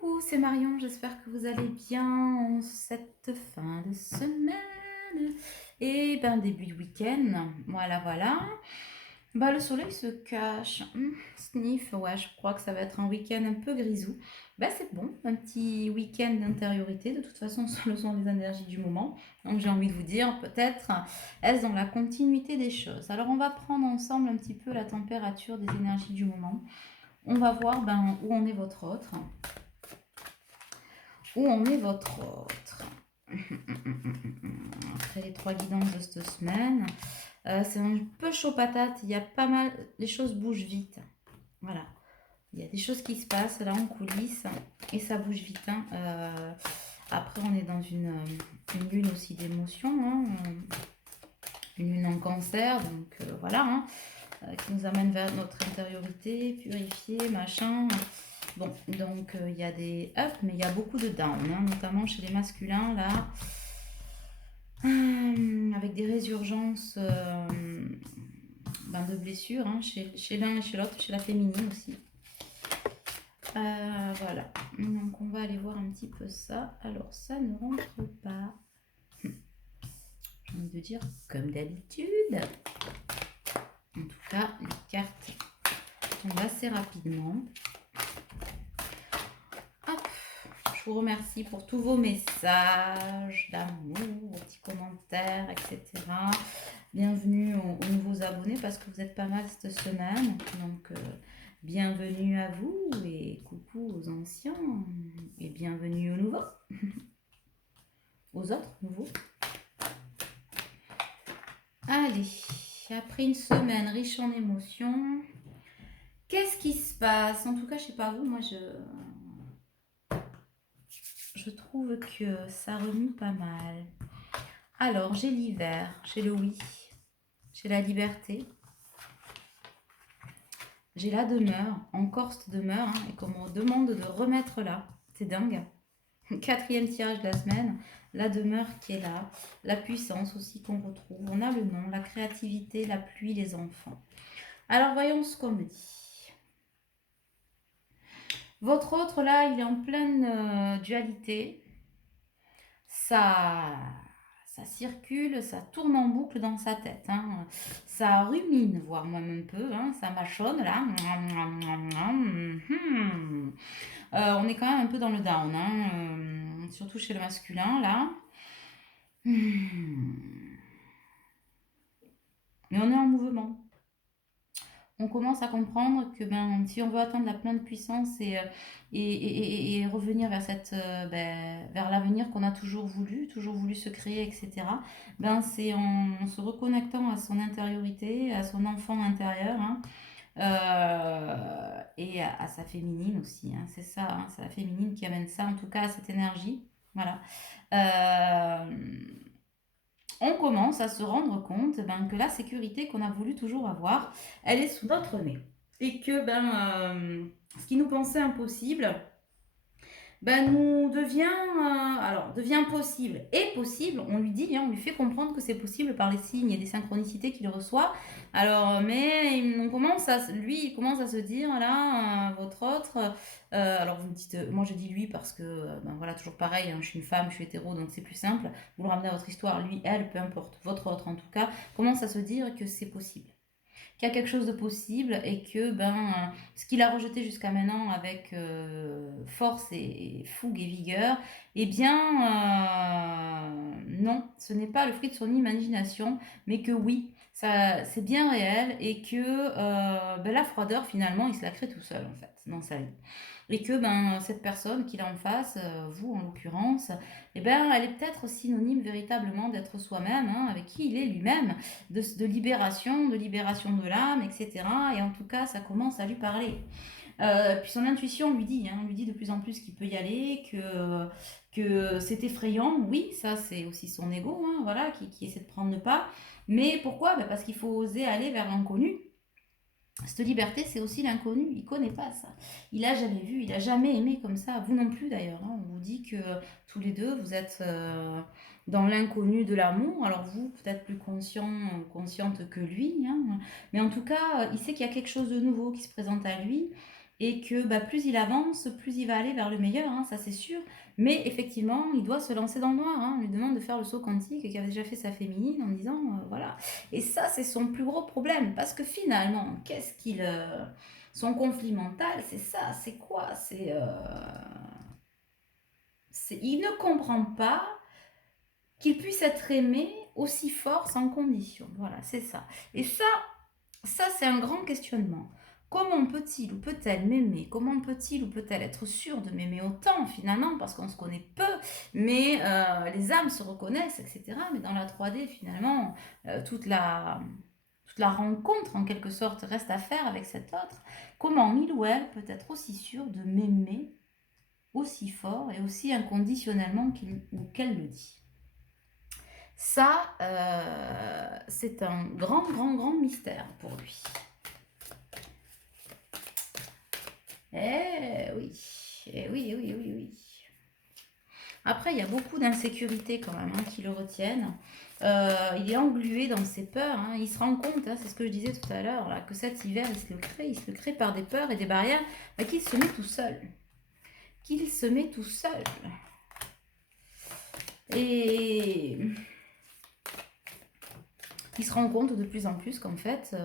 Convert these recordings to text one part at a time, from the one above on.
Coucou, c'est Marion, j'espère que vous allez bien en cette fin de semaine et début de week-end. Voilà, voilà. Le soleil se cache. Sniff, ouais, je crois que ça va être un week-end un peu grisou. C'est bon, un petit week-end d'intériorité. De toute façon, ce sont les énergies du moment. Donc j'ai envie de vous dire, peut-être, est-ce dans la continuité des choses. Alors on va prendre ensemble un petit peu la température des énergies du moment. On va voir où en est votre autre. Où en est votre autre? Après les trois guidances de cette semaine, c'est un peu chaud patate. Il y a pas mal, les choses bougent vite. Voilà. Il y a des choses qui se passent là en coulisses et ça bouge vite. Après, on est dans une lune aussi d'émotion, une lune en cancer, donc voilà, qui nous amène vers notre intériorité, purifier, machin. Bon, donc il y a des up, mais il y a beaucoup de down, notamment chez les masculins, là, avec des résurgences de blessures, chez l'un et chez l'autre, chez la féminine aussi. Voilà, donc on va aller voir un petit peu ça. Alors, ça ne rentre pas. J'ai envie de dire comme d'habitude. En tout cas, les cartes tombent assez rapidement. Je vous remercie pour tous vos messages d'amour, vos petits commentaires, etc. Bienvenue aux nouveaux abonnés parce que vous êtes pas mal cette semaine. Donc, bienvenue à vous et coucou aux anciens et bienvenue aux nouveaux. Aux autres nouveaux. Allez, après une semaine riche en émotions, qu'est-ce qui se passe? En tout cas, je sais pas vous, moi je trouve que ça remue pas mal. Alors, j'ai l'hiver, j'ai le oui, j'ai la liberté, j'ai la demeure, encore cette demeure, et qu'on me demande de remettre là. C'est dingue. Quatrième tirage de la semaine, la demeure qui est là, la puissance aussi qu'on retrouve. On a le nom, la créativité, la pluie, les enfants. Alors, voyons ce qu'on me dit. Votre autre, là, il est en pleine dualité. Ça circule, ça tourne en boucle dans sa tête. Ça rumine, voire même un peu. Ça mâchonne, là. On est quand même un peu dans le down, surtout chez le masculin, là. Mais on est en mouvement. On commence à comprendre que si on veut atteindre la pleine puissance et revenir vers vers l'avenir qu'on a toujours voulu se créer, etc. C'est en se reconnectant à son intériorité, à son enfant intérieur, et à sa féminine aussi. C'est ça, c'est la féminine qui amène ça, en tout cas à cette énergie. Voilà. On commence à se rendre compte que la sécurité qu'on a voulu toujours avoir, elle est sous notre nez. Et que ce qui nous pensait impossible, nous devient possible. Et possible, on lui dit, on lui fait comprendre que c'est possible par les signes et des synchronicités qu'il reçoit. Alors, mais il commence à se dire, là, votre autre, alors vous me dites, moi je dis lui parce que, voilà, toujours pareil, je suis une femme, je suis hétéro, donc c'est plus simple. Vous le ramenez à votre histoire, lui, elle, peu importe, votre autre en tout cas, commence à se dire que c'est possible, qu'il y a quelque chose de possible et que ce qu'il a rejeté jusqu'à maintenant avec force et fougue et vigueur, non, ce n'est pas le fruit de son imagination, mais que oui, ça c'est bien réel et que la froideur finalement il se la crée tout seul en fait dans sa vie. Et que cette personne qu'il a en face, vous en l'occurrence, elle est peut-être synonyme véritablement d'être soi-même, avec qui il est lui-même, de libération de l'âme, etc. Et en tout cas, ça commence à lui parler. Puis son intuition lui dit de plus en plus qu'il peut y aller, que c'est effrayant. Oui, ça c'est aussi son ego, voilà, qui essaie de prendre le pas. Mais pourquoi? Parce qu'il faut oser aller vers l'inconnu. Cette liberté, c'est aussi l'inconnu. Il connaît pas ça. Il a jamais vu, il a jamais aimé comme ça. Vous non plus d'ailleurs. On vous dit que tous les deux, vous êtes dans l'inconnu de l'amour. Alors vous, peut-être plus consciente que lui. Mais en tout cas, il sait qu'il y a quelque chose de nouveau qui se présente à lui. et que bah, plus il avance, plus il va aller vers le meilleur, hein, ça c'est sûr. Mais effectivement, il doit se lancer dans le noir, hein. On lui demande de faire le saut quantique qui avait déjà fait sa féminine en disant voilà. Et ça, c'est son plus gros problème parce que finalement, qu'est-ce qu'il. Son conflit mental, c'est ça, c'est quoi? Il ne comprend pas qu'il puisse être aimé aussi fort sans condition. Voilà, c'est ça. Et ça c'est un grand questionnement. Comment peut-il ou peut-elle m'aimer? Comment peut-il ou peut-elle être sûr de m'aimer autant finalement? Parce qu'on se connaît peu, mais les âmes se reconnaissent, etc. Mais dans la 3D, finalement, toute la rencontre en quelque sorte reste à faire avec cet autre. Comment il ou elle peut être aussi sûr de m'aimer aussi fort et aussi inconditionnellement qu'il ou qu'elle le dit? Ça, c'est un grand, grand, grand mystère pour lui. Oui, oui, oui, oui, oui. Après, il y a beaucoup d'insécurités quand même hein, qui le retiennent. Il est englué dans ses peurs. Hein. Il se rend compte, hein, c'est ce que je disais tout à l'heure, que cet hiver, il se le crée. Il se le crée par des peurs et des barrières qu'il se met tout seul. Qu'il se met tout seul. Et il se rend compte de plus en plus qu'en fait,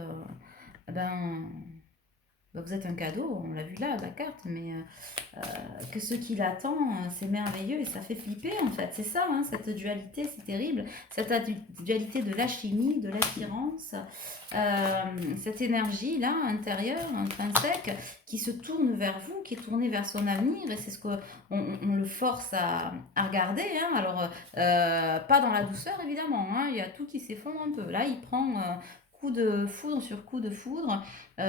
vous êtes un cadeau, on l'a vu là, la carte, mais que ce qui l'attend, c'est merveilleux et ça fait flipper en fait. C'est ça, hein, cette dualité, c'est terrible. Cette dualité de l'alchimie, de l'attirance, cette énergie-là, intérieure, intrinsèque, qui se tourne vers vous, qui est tournée vers son avenir et c'est ce qu'on on le force à regarder. Hein. Alors, pas dans la douceur évidemment, hein, il y a tout qui s'effondre un peu. Là, il prend coup de foudre sur coup de foudre. Et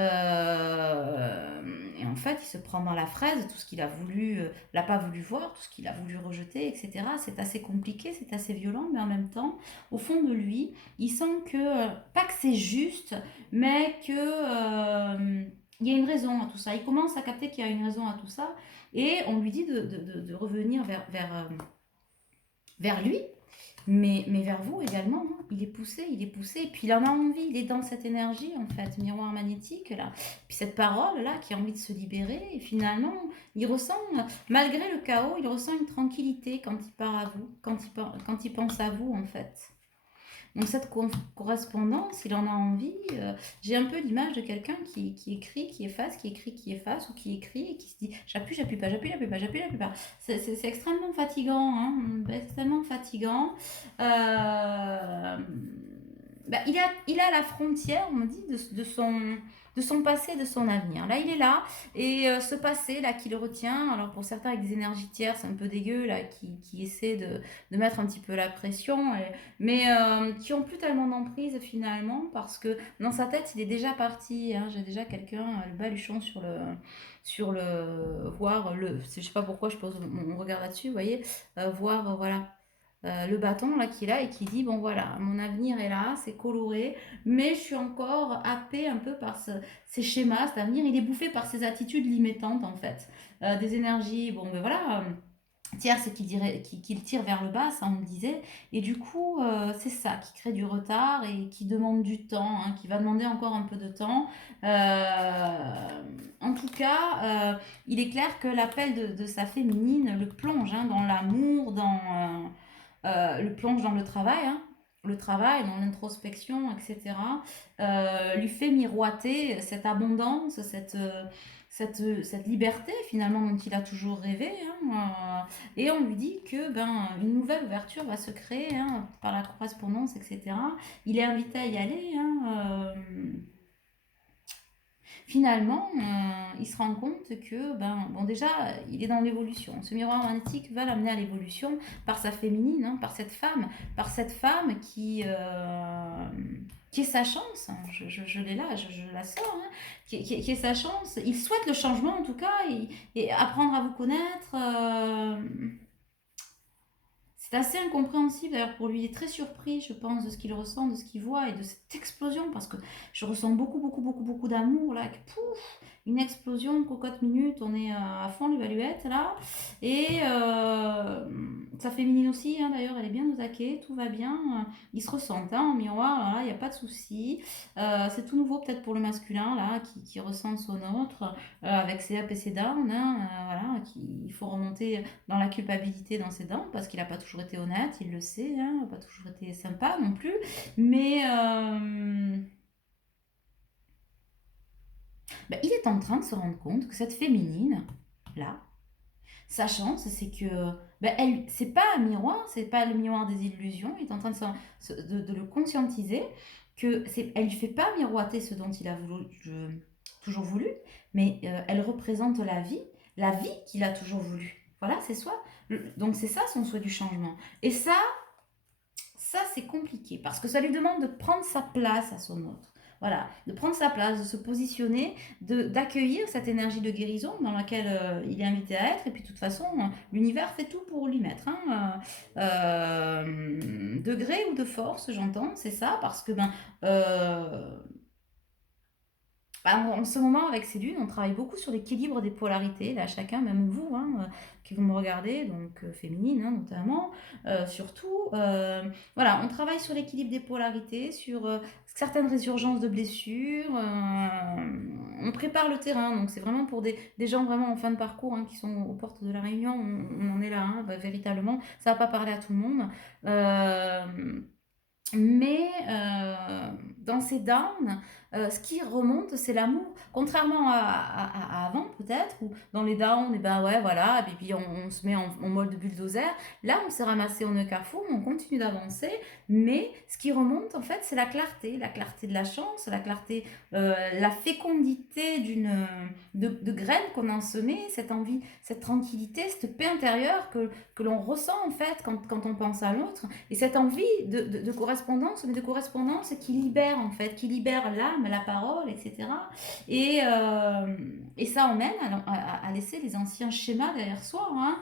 en fait, il se prend dans la fraise, tout ce qu'il a voulu, l'a pas voulu voir, tout ce qu'il a voulu rejeter, etc. C'est assez compliqué, c'est assez violent, mais en même temps, au fond de lui, il sent que, pas que c'est juste, mais que il y a une raison à tout ça. Il commence à capter qu'il y a une raison à tout ça, et on lui dit de revenir vers lui, mais vers vous également, hein. Il est poussé, et puis il en a envie, il est dans cette énergie en fait, miroir magnétique là, puis cette parole là qui a envie de se libérer, et finalement il ressent, malgré le chaos, il ressent une tranquillité quand il part à vous, quand il pense à vous en fait. Donc cette correspondance, il en a envie. J'ai un peu l'image de quelqu'un qui écrit, qui efface, qui écrit, qui efface, ou qui écrit et qui se dit j'appuie pas, j'appuie, j'appuie pas, j'appuie, j'appuie pas. C'est extrêmement fatigant, hein, extrêmement fatigant. Euh, il a la frontière, on me dit, de son passé, de son avenir. Là, il est là, et ce passé là qui le retient, alors pour certains avec des énergies tierces un peu dégueu, là, qui essaient de mettre un petit peu la pression, mais qui ont plus tellement d'emprise finalement, parce que dans sa tête, il est déjà parti. Hein. J'ai déjà quelqu'un, le baluchon voir le, je sais pas pourquoi je pose mon regard là-dessus, vous voyez, voir, voilà le bâton là qu'il a et qui dit bon voilà mon avenir est là, c'est coloré, mais je suis encore happé un peu par ces schémas. Cet avenir il est bouffé par ces attitudes limitantes en fait. Des énergies bon ben voilà, tierces qu'il tire vers le bas, ça on le disait, et du coup c'est ça qui crée du retard et qui demande du temps, hein, qui va demander encore un peu de temps. En tout cas il est clair que l'appel de sa féminine le plonge hein, dans l'amour, le plonge dans le travail, dans l'introspection, etc., lui fait miroiter cette abondance, cette liberté finalement dont il a toujours rêvé. Hein, et on lui dit que une nouvelle ouverture va se créer hein, par la correspondance, etc. Il est invité à y aller. Hein, finalement, il se rend compte que, bon, déjà, il est dans l'évolution. Ce miroir magnétique va l'amener à l'évolution par sa féminine, hein, par cette femme qui est sa chance. Hein. Je l'ai là, je la sors, hein, qui est sa chance. Il souhaite le changement en tout cas, et apprendre à vous connaître. C'est C'est assez incompréhensible d'ailleurs pour lui. Il est très surpris, je pense, de ce qu'il ressent, de ce qu'il voit et de cette explosion parce que je ressens beaucoup, beaucoup, beaucoup, beaucoup d'amour là. Pouf, une explosion, cocotte minute, on est à fond l'évaluette là. Et sa féminine aussi, hein, d'ailleurs, elle est bien au taquet, tout va bien. Ils se ressentent hein, en miroir, il n'y a pas de souci. C'est tout nouveau peut-être pour le masculin là, qui ressent son autre, avec ses up et ses downs. Hein, voilà, il faut remonter dans la culpabilité dans ses dents parce qu'il n'a pas toujours été honnête, il le sait, hein, n'a pas toujours été sympa non plus. Mais ben, il est en train de se rendre compte que cette féminine là, sa chance, c'est que ben, elle, c'est pas un miroir, c'est pas le miroir des illusions. Il est en train de le conscientiser que elle lui fait pas miroiter ce dont il a toujours voulu, mais elle représente la vie qu'il a toujours voulu. Voilà, c'est soi. Donc c'est ça son souhait du changement. Et ça c'est compliqué parce que ça lui demande de prendre sa place à son autre. Voilà, de prendre sa place, de se positionner, d'accueillir cette énergie de guérison dans laquelle il est invité à être. Et puis de toute façon, l'univers fait tout pour lui mettre. Hein. Degré ou de force, j'entends, c'est ça, parce que en ce moment, avec ces lunes, on travaille beaucoup sur l'équilibre des polarités. Là, chacun, même vous, hein, qui vous me regardez, donc féminine hein, notamment, surtout. Voilà, on travaille sur l'équilibre des polarités, sur certaines résurgences de blessures. On prépare le terrain, donc c'est vraiment pour des gens vraiment en fin de parcours hein, qui sont aux portes de la réunion. On en est là, hein, véritablement. Ça va pas parler à tout le monde. Mais dans ces downs, ce qui remonte, c'est l'amour. Contrairement à avant, peut-être, où dans les downs, et ben ouais, voilà, et puis on se met en mode bulldozer. Là, on s'est ramassé au nœud carrefour, on continue d'avancer, mais ce qui remonte, en fait, c'est la clarté de la chance, la clarté, la fécondité de graines qu'on a semées, cette envie, cette tranquillité, cette paix intérieure que l'on ressent, en fait, quand on pense à l'autre. Et cette envie de correspondance, mais de correspondance qui libère en fait, qui libère l'âme, la parole, etc. Et ça emmène à laisser les anciens schémas derrière soi. Hein.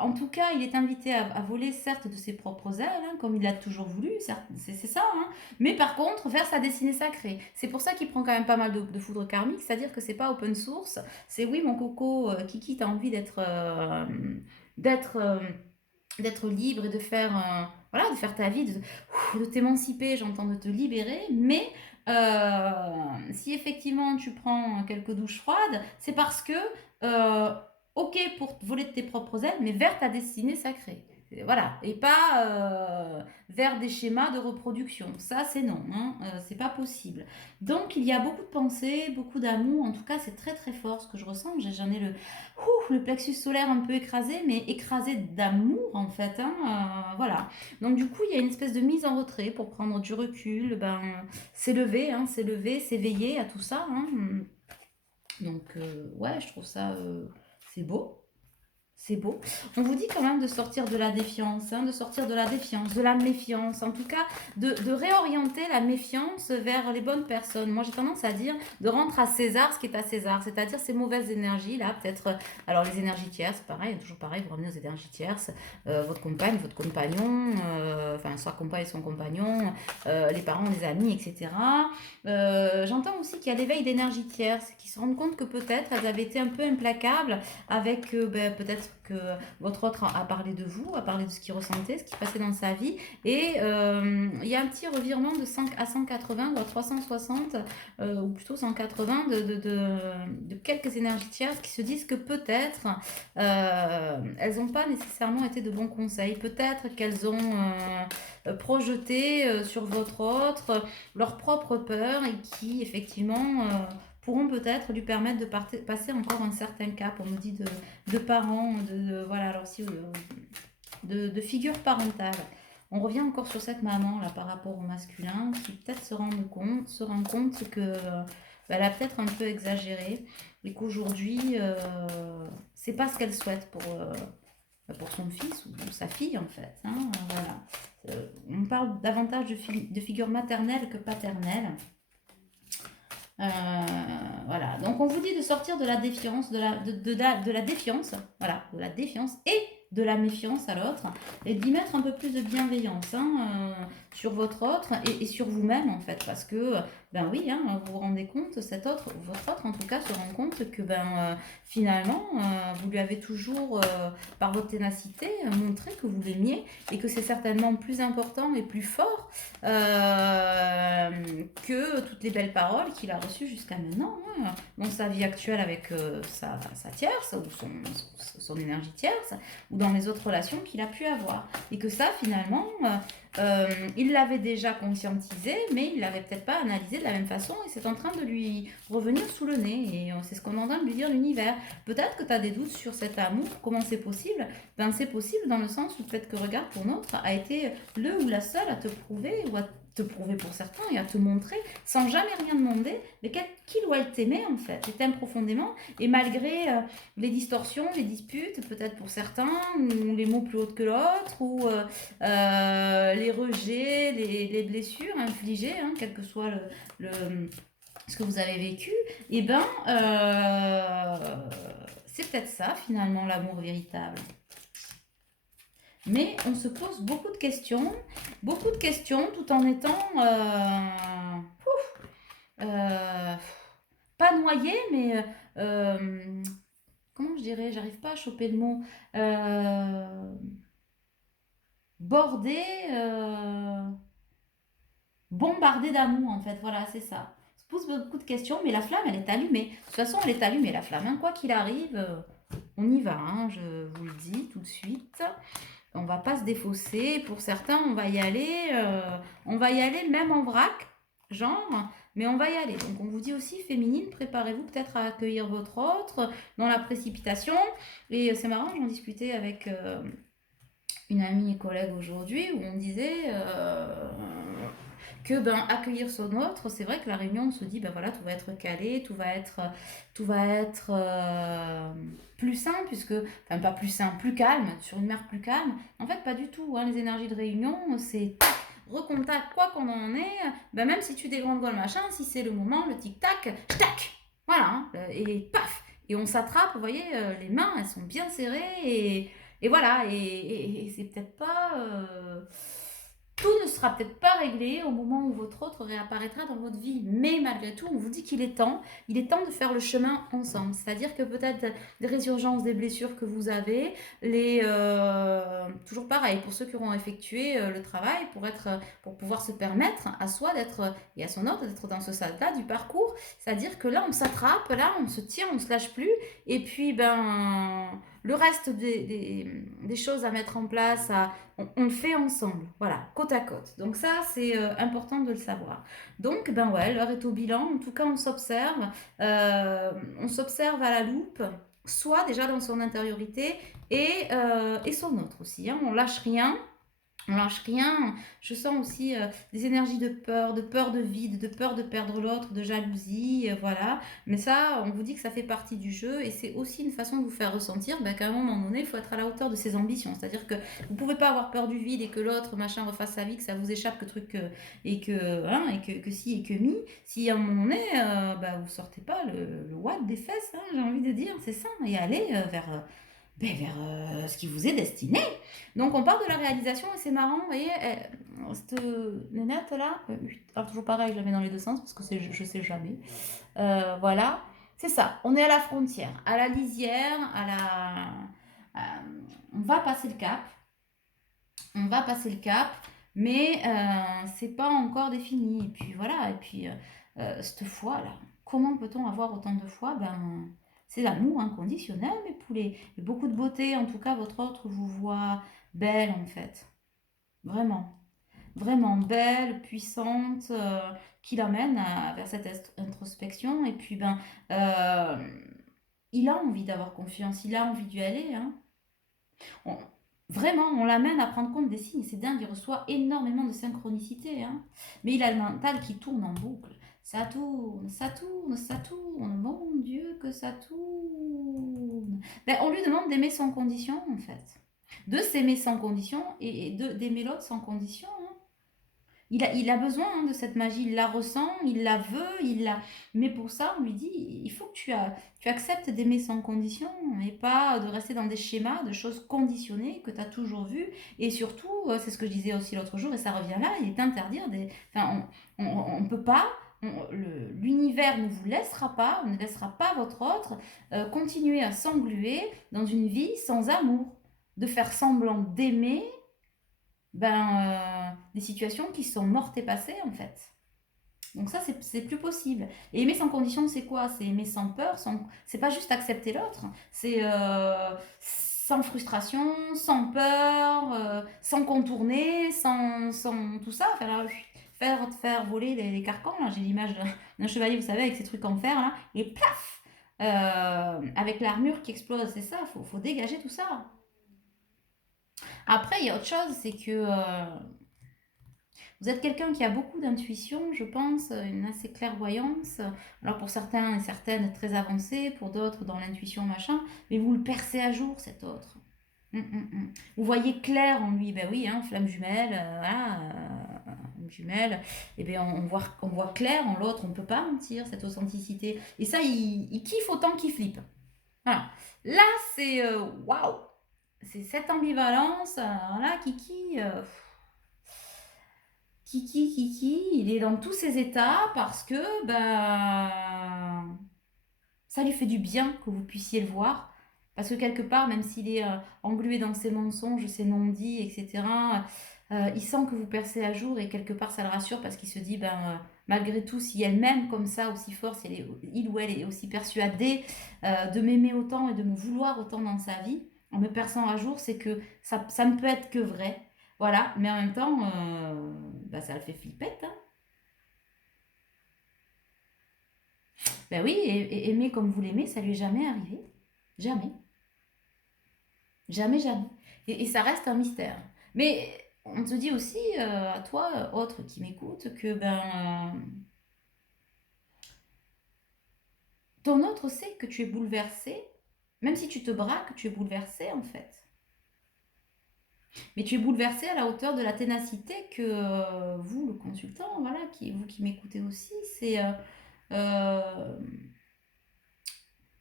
En tout cas, il est invité à voler certes de ses propres ailes, hein, comme il l'a toujours voulu, c'est ça. Hein. Mais par contre, vers sa destinée sacrée. C'est pour ça qu'il prend quand même pas mal de foudre karmique, c'est-à-dire que c'est pas open source. C'est oui, mon coco, Kiki, t'as envie d'être d'être libre et de faire voilà de faire ta vie de t'émanciper j'entends de te libérer mais si effectivement tu prends quelques douches froides c'est parce que euh, ok pour voler de tes propres ailes mais vers ta destinée sacrée voilà et pas vers des schémas de reproduction ça c'est non hein, c'est pas possible donc il y a beaucoup de pensées beaucoup d'amour en tout cas c'est très très fort ce que je ressens j'en ai le plexus solaire un peu écrasé, mais écrasé d'amour en fait. Hein, voilà. Donc du coup, il y a une espèce de mise en retrait pour prendre du recul, s'élever, hein, s'éveiller à tout ça. Hein. Donc ouais, je trouve ça c'est beau. C'est beau. On vous dit quand même de sortir de la défiance, hein, de sortir de la défiance, de la méfiance, en tout cas de réorienter la méfiance vers les bonnes personnes. Moi j'ai tendance à dire de rendre à César ce qui est à César, c'est-à-dire ces mauvaises énergies là, peut-être, alors les énergies tierces, pareil, toujours pareil, vous ramenez aux énergies tierces, votre compagne, votre compagnon, enfin sa compagne et son compagnon, les parents, les amis, etc. J'entends aussi qu'il y a l'éveil d'énergies tierces qui se rendent compte que peut-être elles avaient été un peu implacables avec peut-être que votre autre a parlé de vous, a parlé de ce qu'il ressentait, ce qui passait dans sa vie. Et il y a un petit revirement de 5 à 180 ou à 360, ou plutôt 180 de quelques énergies tierces qui se disent que peut-être elles n'ont pas nécessairement été de bons conseils. Peut-être qu'elles ont projeté sur votre autre leurs propres peurs et qui effectivement pourront peut-être lui permettre de passer encore un certain cap, on me dit, de parents, voilà, alors si, de figure parentale. On revient encore sur cette maman là par rapport au masculin qui peut-être se rend compte que elle a peut-être un peu exagéré et qu'aujourd'hui c'est pas ce qu'elle souhaite pour son fils ou sa fille en fait. Hein, voilà. On parle davantage de figure maternelle que paternelle. Euh, donc on vous dit de sortir de la défiance, de la défiance, voilà, de la défiance et de la méfiance à l'autre et d'y mettre un peu plus de bienveillance sur votre autre et sur vous-même en fait. Parce que, ben oui, vous vous rendez compte, cet autre, votre autre en tout cas, se rend compte que finalement, vous lui avez toujours, par votre ténacité, montré que vous l'aimiez et que c'est certainement plus important et plus fort que toutes les belles paroles qu'il a reçues jusqu'à maintenant, dans sa vie actuelle avec sa tierce ou son énergie tierce ou dans les autres relations qu'il a pu avoir. Et que ça, finalement, il l'avait déjà conscientisé, mais il l'avait peut-être pas analysé de la même façon et c'est en train de lui revenir sous le nez. Et c'est ce qu'on est en train de lui dire l'univers. Peut-être que tu as des doutes sur cet amour, comment c'est possible. Ben, c'est possible dans le sens où peut-être que Regarde ton autre a été le ou la seule à te prouver ou à te prouver pour certains et à te montrer sans jamais rien demander, mais qu'il ou elle t'aimait en fait, et t'aime profondément, et malgré les distorsions, les disputes, peut-être pour certains, ou les mots plus hauts que l'autre, ou les rejets, les blessures infligées, quel que soit ce que vous avez vécu, et c'est peut-être ça finalement l'amour véritable. Mais on se pose beaucoup de questions tout en étant pas noyé, mais comment je dirais, j'arrive pas à choper le mot, bordé, bombardé d'amour en fait, voilà, c'est ça. On se pose beaucoup de questions, mais la flamme, elle est allumée. De toute façon, elle est allumée, la flamme, quoi qu'il arrive, on y va, je vous le dis tout de suite. On va pas se défausser. Pour certains, on va y aller même en vrac, genre, mais on va y aller. Donc on vous dit aussi, féminine, préparez-vous peut-être à accueillir votre autre dans la précipitation. Et c'est marrant, j'en discutais avec une amie et collègue aujourd'hui où on disait que accueillir son autre, c'est vrai que la réunion on se dit voilà, tout va être calé, tout va être plus simple, enfin pas plus simple, plus calme, sur une mer plus calme. En fait pas du tout, les énergies de réunion c'est tac, recontact, quoi qu'on en est, même si tu dégringoles machin, si c'est le moment, le tic tac, tac, voilà, et paf, et on s'attrape, vous voyez, les mains elles sont bien serrées et voilà, et c'est peut-être pas tout ne sera peut-être pas réglé au moment où votre autre réapparaîtra dans votre vie. Mais malgré tout, on vous dit qu'il est temps. Il est temps de faire le chemin ensemble. C'est-à-dire que peut-être des résurgences, des blessures que vous avez, toujours pareil, pour ceux qui auront effectué le travail, pour pouvoir se permettre à soi d'être, et à son autre d'être dans ce stade-là du parcours. C'est-à-dire que là, on s'attrape, là, on se tient, on ne se lâche plus. Et puis, le reste des choses à mettre en place, on le fait ensemble, voilà, côte à côte. Donc ça, c'est important de le savoir. Donc, ouais, l'heure est au bilan. En tout cas, on s'observe à la loupe, soit déjà dans son intériorité et son autre aussi. On lâche rien. On lâche rien. Je sens aussi des énergies de peur de vide, de peur de perdre l'autre, de jalousie, voilà. Mais ça, on vous dit que ça fait partie du jeu et c'est aussi une façon de vous faire ressentir qu'à un moment donné, il faut être à la hauteur de ses ambitions. C'est-à-dire que vous pouvez pas avoir peur du vide et que l'autre, machin, refasse sa vie, que ça vous échappe, que truc, et que si et que mi. Si à un moment donné, vous sortez pas le watt des fesses, j'ai envie de dire, c'est ça, et allez vers ce qui vous est destiné. Donc on parle de la réalisation et c'est marrant, vous voyez, cette nénette là, alors toujours pareil, je la mets dans les deux sens parce que je sais jamais. Voilà, c'est ça, on est à la frontière, à la lisière, on va passer le cap, mais c'est pas encore défini. Et puis voilà, et puis cette foi là, comment peut-on avoir autant de foi? C'est l'amour inconditionnel, mes poulets. Et beaucoup de beauté, en tout cas, votre autre vous voit belle, en fait. Vraiment. Vraiment belle, puissante, qui l'amène vers cette introspection. Et puis, euh, il a envie d'avoir confiance, il a envie d'y aller. On- Vraiment, on l'amène à prendre compte des signes. C'est dingue, il reçoit énormément de synchronicité. Mais il a le mental qui tourne en boucle. Ça tourne, ça tourne, ça tourne. Mon Dieu, que ça tourne. On lui demande d'aimer sans condition, en fait. De s'aimer sans condition et d'aimer l'autre sans condition. il a besoin hein, de cette magie, il la ressent, il la veut, il la... Mais pour ça, on lui dit, il faut que tu acceptes d'aimer sans condition et pas de rester dans des schémas de choses conditionnées que tu as toujours vues. Et surtout, c'est ce que je disais aussi l'autre jour, et ça revient là, il est interdire des... Enfin, on peut pas, l'univers ne vous laissera pas, ne laissera pas votre autre continuer à s'engluer dans une vie sans amour, de faire semblant d'aimer des situations qui sont mortes et passées en fait. Donc ça, c'est plus possible. Et aimer sans condition, c'est quoi? C'est aimer sans peur, c'est pas juste accepter l'autre, c'est sans frustration, sans peur, sans contourner, sans tout ça, faire voler les carcans. Là, j'ai l'image d'un chevalier, vous savez, avec ces trucs en fer, là, et plaf avec l'armure qui explose, c'est ça, faut dégager tout ça. Après, il y a autre chose, c'est que vous êtes quelqu'un qui a beaucoup d'intuition, je pense, une assez clairvoyance. Alors pour certains et certaines très avancés, pour d'autres dans l'intuition machin, mais vous le percez à jour cet autre. Vous voyez clair en lui, ben oui, hein, flamme jumelle, voilà, jumelle, et bien on voit clair en l'autre, on ne peut pas mentir, cette authenticité. Et ça, il kiffe autant qu'il flippe. Voilà. Là, c'est waouh! C'est cette ambivalence, là, Kiki, il est dans tous ses états parce que ça lui fait du bien que vous puissiez le voir. Parce que quelque part, même s'il est englué dans ses mensonges, ses non-dits, etc., il sent que vous percez à jour et quelque part ça le rassure parce qu'il se dit, malgré tout, si elle m'aime comme ça, aussi fort, si il ou elle est aussi persuadé de m'aimer autant et de me vouloir autant dans sa vie, en me perçant à jour, c'est que ça ne peut être que vrai. Voilà, mais en même temps, ça le fait flippette. Hein. Ben oui, et aimer comme vous l'aimez, ça lui est jamais arrivé. Jamais. Jamais, jamais. Et ça reste un mystère. Mais on te dit aussi, à toi, autre qui m'écoute, que ton autre sait que tu es bouleversé, même si tu te braques, tu es bouleversé en fait. Mais tu es bouleversé à la hauteur de la ténacité que vous, le consultant, voilà, vous qui m'écoutez aussi, c'est euh,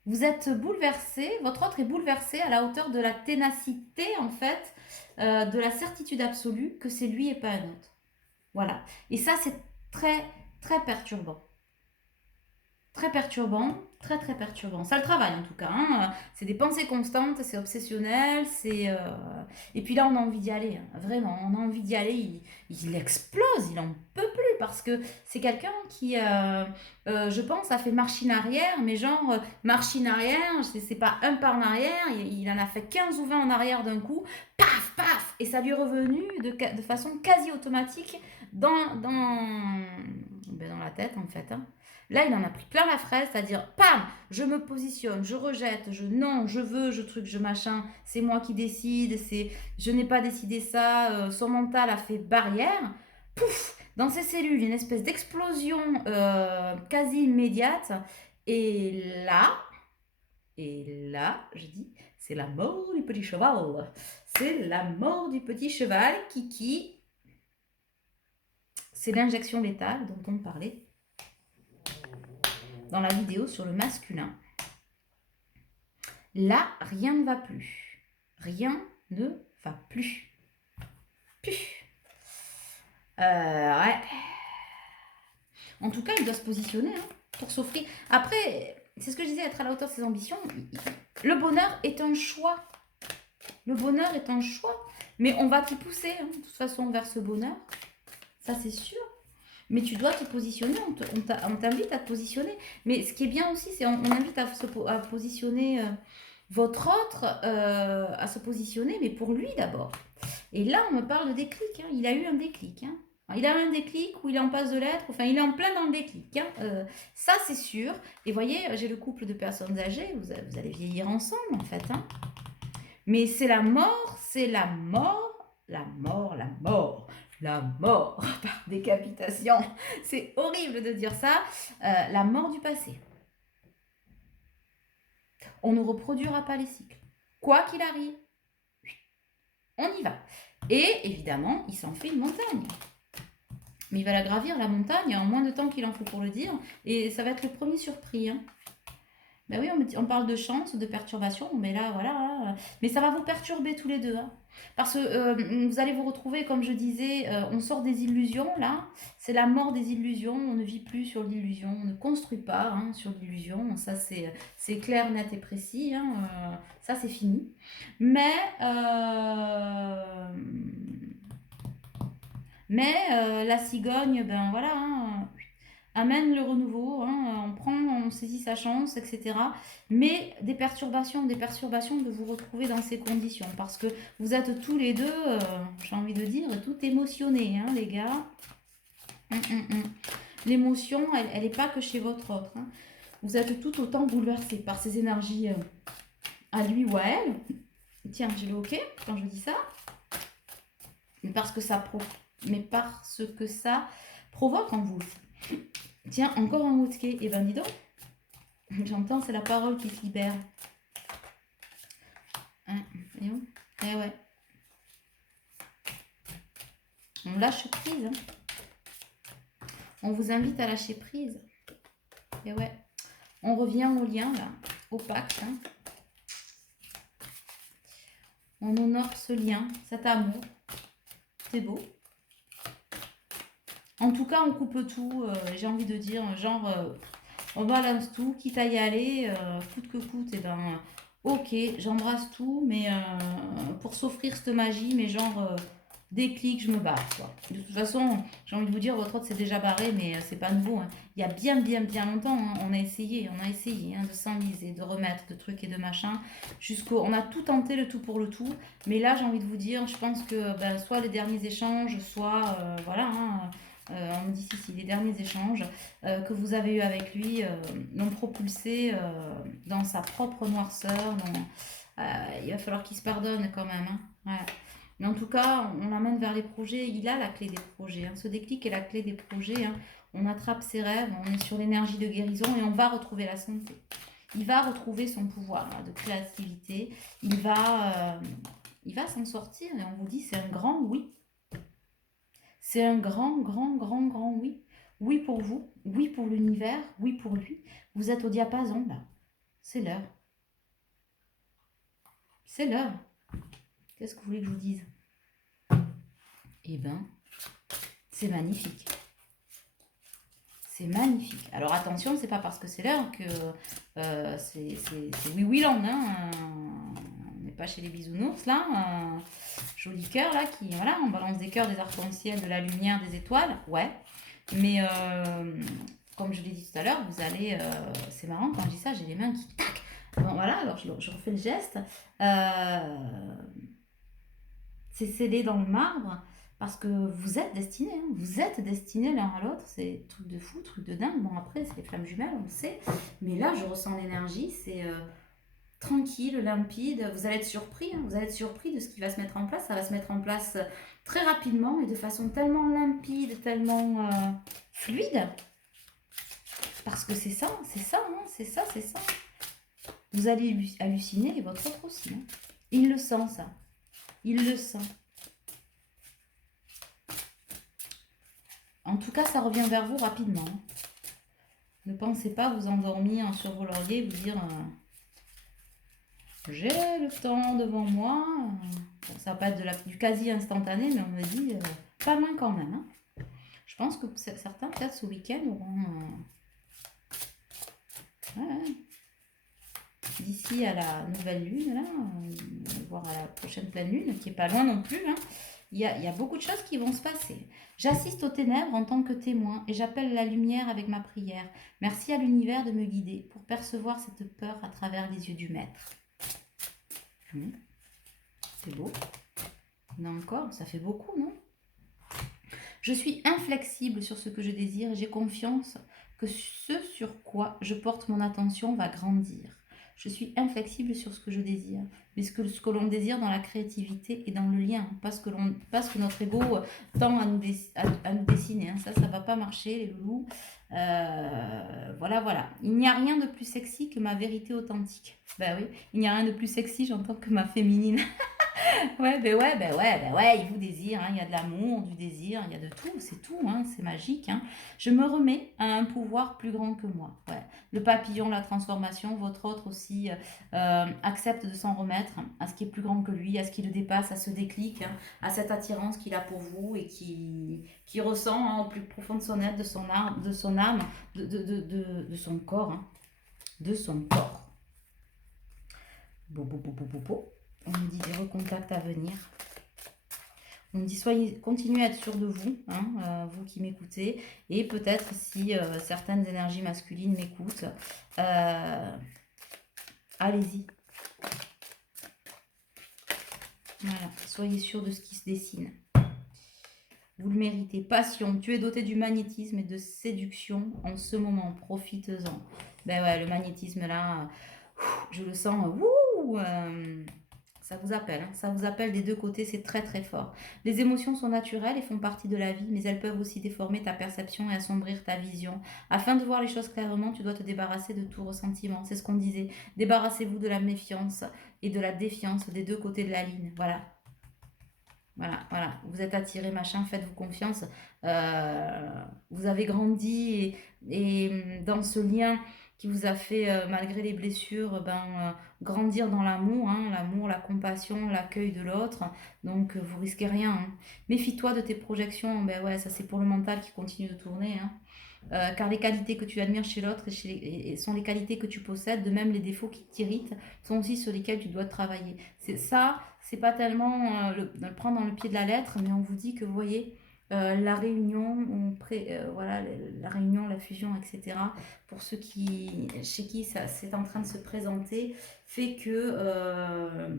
vous êtes bouleversé, votre autre est bouleversé à la hauteur de la ténacité, en fait, de la certitude absolue que c'est lui et pas un autre. Voilà. Et ça, c'est très, très perturbant. Très perturbant, très très perturbant. Ça le travaille en tout cas. Hein. C'est des pensées constantes, c'est obsessionnel, et puis là on a envie d'y aller, hein. Vraiment, on a envie d'y aller. Il explose, il en peut plus parce que c'est quelqu'un qui, je pense, a fait machine arrière, mais genre machine arrière, c'est pas un pas en arrière, il en a fait 15 ou 20 en arrière d'un coup, paf, paf, et ça lui est revenu de façon quasi automatique dans la tête en fait. Hein. Là, il en a pris plein la fraise, c'est-à-dire, pam, je me positionne, je rejette, non, je veux, je truc, je machin, c'est moi qui décide, je n'ai pas décidé ça, son mental a fait barrière, pouf, dans ses cellules, une espèce d'explosion quasi immédiate, et là, je dis, c'est la mort du petit cheval, c'est la mort du petit cheval c'est l'injection létale dont on parlait dans la vidéo sur le masculin. Là, rien ne va plus. Rien ne va plus. Plus. Ouais. En tout cas, il doit se positionner pour s'offrir. Après, c'est ce que je disais, être à la hauteur de ses ambitions. Le bonheur est un choix. Le bonheur est un choix. Mais on va t'y pousser, de toute façon, vers ce bonheur. Ça, c'est sûr. Mais tu dois te positionner, on t'invite à te positionner. Mais ce qui est bien aussi, c'est on invite à positionner votre autre, à se positionner, mais pour lui d'abord. Et là, on me parle de déclic. Hein. Il a eu un déclic. Hein. Il a eu un déclic où il est en passe de l'être. Enfin, il est en plein dans le déclic. Hein. Ça, c'est sûr. Et voyez, j'ai le couple de personnes âgées. Vous allez vieillir ensemble, en fait. Hein. Mais c'est la mort, la mort par décapitation. C'est horrible de dire ça. La mort du passé. On ne reproduira pas les cycles. Quoi qu'il arrive, on y va. Et évidemment, il s'en fait une montagne. Mais il va la gravir, la montagne, en moins de temps qu'il en faut pour le dire. Et ça va être le premier surpris. Hein. Ben oui, on parle de chance, de perturbation, mais là, voilà. Hein. Mais ça va vous perturber tous les deux. Hein. Parce que vous allez vous retrouver, comme je disais, on sort des illusions, là. C'est la mort des illusions. On ne vit plus sur l'illusion. On ne construit pas hein, sur l'illusion. Ça, c'est clair, net et précis. Hein. Ça, c'est fini. Mais... la cigogne, ben voilà, hein, amène le renouveau, hein, on saisit sa chance, etc. Mais des perturbations de vous retrouver dans ces conditions, parce que vous êtes tous les deux, j'ai envie de dire, tout émotionnés, hein, les gars. L'émotion, elle n'est pas que chez votre autre. Hein. Vous êtes tout autant bouleversés par ces énergies à lui ou à elle. Tiens, j'ai le OK quand je dis ça. Mais parce que ça provoque en vous. Tiens, encore un autre quai. Eh ben dis donc, j'entends, c'est la parole qui se libère. Hein, eh ouais. On lâche prise. Hein. On vous invite à lâcher prise. Et ouais. On revient au lien, là, au pacte. Hein. On honore ce lien, cet amour. C'est beau. En tout cas, on coupe tout, j'ai envie de dire, genre, on balance tout, quitte à y aller, coûte que coûte, et ben, ok, j'embrasse tout, mais pour s'offrir cette magie, mais genre, déclic, je me barre, quoi. De toute façon, j'ai envie de vous dire, votre autre c'est déjà barré, mais c'est pas nouveau. Hein. Il y a bien longtemps, hein, on a essayé hein, de s'enliser, de remettre de trucs et de machins, on a tout tenté, le tout pour le tout, mais là, j'ai envie de vous dire, je pense que ben, soit les derniers échanges, soit, voilà, hein, on me dit si, les derniers échanges que vous avez eu avec lui l'ont propulsé dans sa propre noirceur. Il va falloir qu'il se pardonne quand même. Hein. Ouais. Mais en tout cas, on l'amène vers les projets. Il a la clé des projets. Hein. Ce déclic est la clé des projets. Hein. On attrape ses rêves, on est sur l'énergie de guérison et on va retrouver la santé. Il va retrouver son pouvoir de créativité. Il va s'en sortir et on vous dit c'est un grand oui. C'est un grand oui. Oui pour vous, oui pour l'univers, oui pour lui. Vous êtes au diapason là. C'est l'heure. C'est l'heure. Qu'est-ce que vous voulez que je vous dise? Eh ben, c'est magnifique. C'est magnifique. Alors attention, c'est pas parce que c'est l'heure que c'est oui land. Hein. On n'est pas chez les bisounours là. Joli cœur là qui voilà, on balance des cœurs, des arcs-en-ciel, de la lumière, des étoiles. Ouais. Mais comme je l'ai dit tout à l'heure, vous allez. C'est marrant quand je dis ça, j'ai les mains qui tac. Bon voilà, alors je refais le geste. C'est scellé dans le marbre. Parce que vous êtes destinés, hein. Vous êtes destinés l'un à l'autre, c'est truc de fou, truc de dingue. Bon après c'est les flammes jumelles, on le sait, mais là je ressens l'énergie, c'est tranquille, limpide, vous allez être surpris, hein. Vous allez être surpris de ce qui va se mettre en place, ça va se mettre en place très rapidement et de façon tellement limpide, tellement fluide, parce que c'est ça, hein. C'est ça. Vous allez halluciner et votre autre aussi, hein. Il le sent ça, il le sent. En tout cas, ça revient vers vous rapidement. Ne pensez pas vous endormir sur vos lauriers et vous dire j'ai le temps devant moi. Bon, ça va pas être du quasi instantané, mais on me dit pas loin quand même. Hein. Je pense que certains, peut-être ce week-end, auront d'ici à la nouvelle lune, là, voire à la prochaine pleine lune, qui est pas loin non plus. Hein. Il y a beaucoup de choses qui vont se passer. J'assiste aux ténèbres en tant que témoin et j'appelle la lumière avec ma prière. Merci à l'univers de me guider pour percevoir cette peur à travers les yeux du maître. C'est beau. Non, encore, ça fait beaucoup, non? Je suis inflexible sur ce que je désire et j'ai confiance que ce sur quoi je porte mon attention va grandir. Je suis inflexible sur ce que je désire, mais ce que l'on désire dans la créativité et dans le lien, parce que notre ego tend à nous dessiner. Hein. Ça va pas marcher, les loulous. Voilà. Il n'y a rien de plus sexy que ma vérité authentique. Ben oui, il n'y a rien de plus sexy, j'entends, que ma féminine. Ouais, il vous désire, hein, il y a de l'amour, du désir, il y a de tout, c'est tout, hein, c'est magique, hein. Je me remets à un pouvoir plus grand que moi, ouais. Le papillon, la transformation, votre autre aussi accepte de s'en remettre à ce qui est plus grand que lui, à ce qui le dépasse, à ce déclic, hein, à cette attirance qu'il a pour vous et qui ressent hein, au plus profond de son être, de son âme, de son corps, hein, de son corps. On me dit des recontacts à venir. On me dit soyez, continuez à être sûr de vous, hein, vous qui m'écoutez, et peut-être si certaines énergies masculines m'écoutent, allez-y. Voilà, soyez sûr de ce qui se dessine. Vous le méritez. Passion, tu es doté du magnétisme et de séduction en ce moment, profite-en. Ben ouais, le magnétisme là, je le sens, ça vous appelle, hein. Ça vous appelle des deux côtés, c'est très très fort. Les émotions sont naturelles et font partie de la vie, mais elles peuvent aussi déformer ta perception et assombrir ta vision. Afin de voir les choses clairement, tu dois te débarrasser de tout ressentiment. C'est ce qu'on disait. Débarrassez-vous de la méfiance et de la défiance des deux côtés de la ligne. Voilà. Voilà. Vous êtes attiré, machin, faites-vous confiance. Vous avez grandi et dans ce lien qui vous a fait, malgré les blessures, grandir dans l'amour, hein, l'amour, la compassion, l'accueil de l'autre. Donc, vous risquez rien, hein. Méfie-toi de tes projections. Ben ouais, ça c'est pour le mental qui continue de tourner, hein. Car les qualités que tu admires chez l'autre sont les qualités que tu possèdes, de même les défauts qui t'irritent sont aussi sur lesquels tu dois travailler. C'est ça, c'est pas tellement de le prendre dans le pied de la lettre, mais on vous dit que vous voyez la réunion, voilà, la réunion, la fusion, etc. Pour ceux chez qui ça c'est en train de se présenter, fait que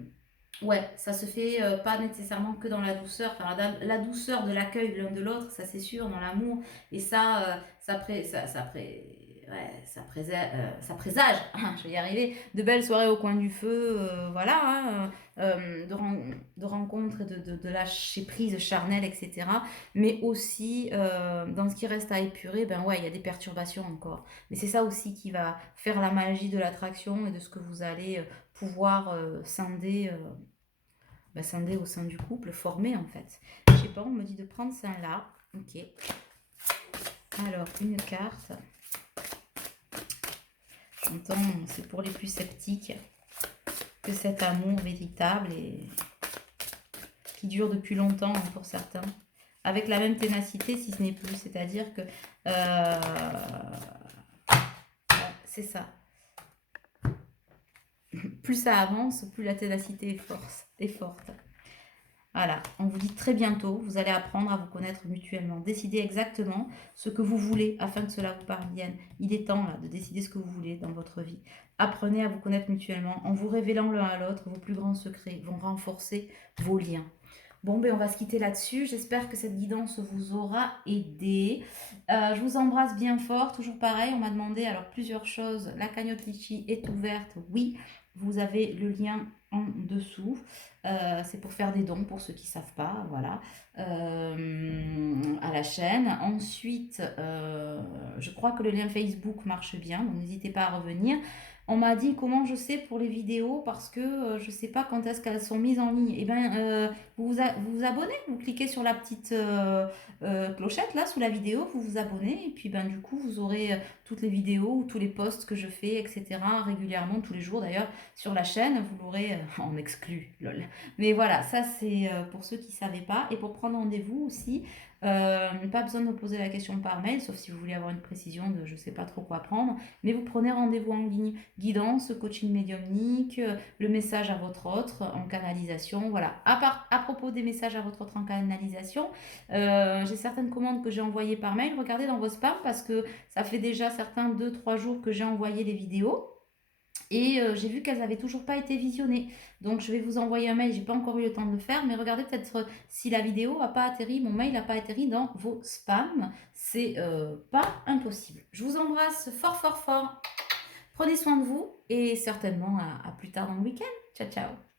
ouais, ça se fait pas nécessairement que dans la douceur. Enfin, la douceur de l'accueil l'un de l'autre, ça c'est sûr, dans l'amour. Et ça, ça présage, je vais y arriver, de belles soirées au coin du feu, voilà, hein, de rencontres, et de lâcher prise charnelle, etc. Mais aussi, dans ce qui reste à épurer, ben ouais, il y a des perturbations encore. Mais c'est ça aussi qui va faire la magie de l'attraction et de ce que vous allez pouvoir scinder au sein du couple, former en fait. Je sais pas, on me dit de prendre ça là. Ok. Alors, une carte. J'entends, c'est pour les plus sceptiques, que cet amour véritable et qui dure depuis longtemps pour certains, avec la même ténacité si ce n'est plus. C'est-à-dire que c'est ça. Plus ça avance, plus la ténacité est forte. Voilà, on vous dit très bientôt, vous allez apprendre à vous connaître mutuellement. Décidez exactement ce que vous voulez afin que cela vous parvienne. Il est temps là de décider ce que vous voulez dans votre vie. Apprenez à vous connaître mutuellement. En vous révélant l'un à l'autre, vos plus grands secrets vont renforcer vos liens. Bon, ben on va se quitter là-dessus. J'espère que cette guidance vous aura aidé. Je vous embrasse bien fort. Toujours pareil, on m'a demandé alors plusieurs choses. La cagnotte Litchi est ouverte, oui. Vous avez le lien en dessous. C'est pour faire des dons pour ceux qui ne savent pas, voilà, à la chaîne. Ensuite, je crois que le lien Facebook marche bien, donc n'hésitez pas à revenir. On m'a dit comment je sais pour les vidéos parce que je ne sais pas quand est-ce qu'elles sont mises en ligne. Eh bien, vous vous abonnez, vous cliquez sur la petite clochette là sous la vidéo, vous vous abonnez et puis du coup vous aurez toutes les vidéos ou tous les posts que je fais, etc. régulièrement, tous les jours d'ailleurs sur la chaîne, vous l'aurez en exclu, lol. Mais voilà, ça c'est pour ceux qui ne savaient pas. Et pour prendre rendez-vous aussi, pas besoin de me poser la question par mail, sauf si vous voulez avoir une précision de je ne sais pas trop quoi prendre. Mais vous prenez rendez-vous en ligne. Guidance, coaching médiumnique, le message à votre autre en canalisation. Voilà. À propos des messages à votre autre en canalisation, j'ai certaines commandes que j'ai envoyées par mail. Regardez dans vos spams parce que ça fait déjà certains 2-3 jours que j'ai envoyé les vidéos. Et j'ai vu qu'elles n'avaient toujours pas été visionnées. Donc je vais vous envoyer un mail, j'ai pas encore eu le temps de le faire, mais regardez peut-être si la vidéo n'a pas atterri, mon mail n'a pas atterri dans vos spams. C'est pas impossible. Je vous embrasse fort fort fort. Prenez soin de vous et certainement à plus tard dans le week-end. Ciao ciao.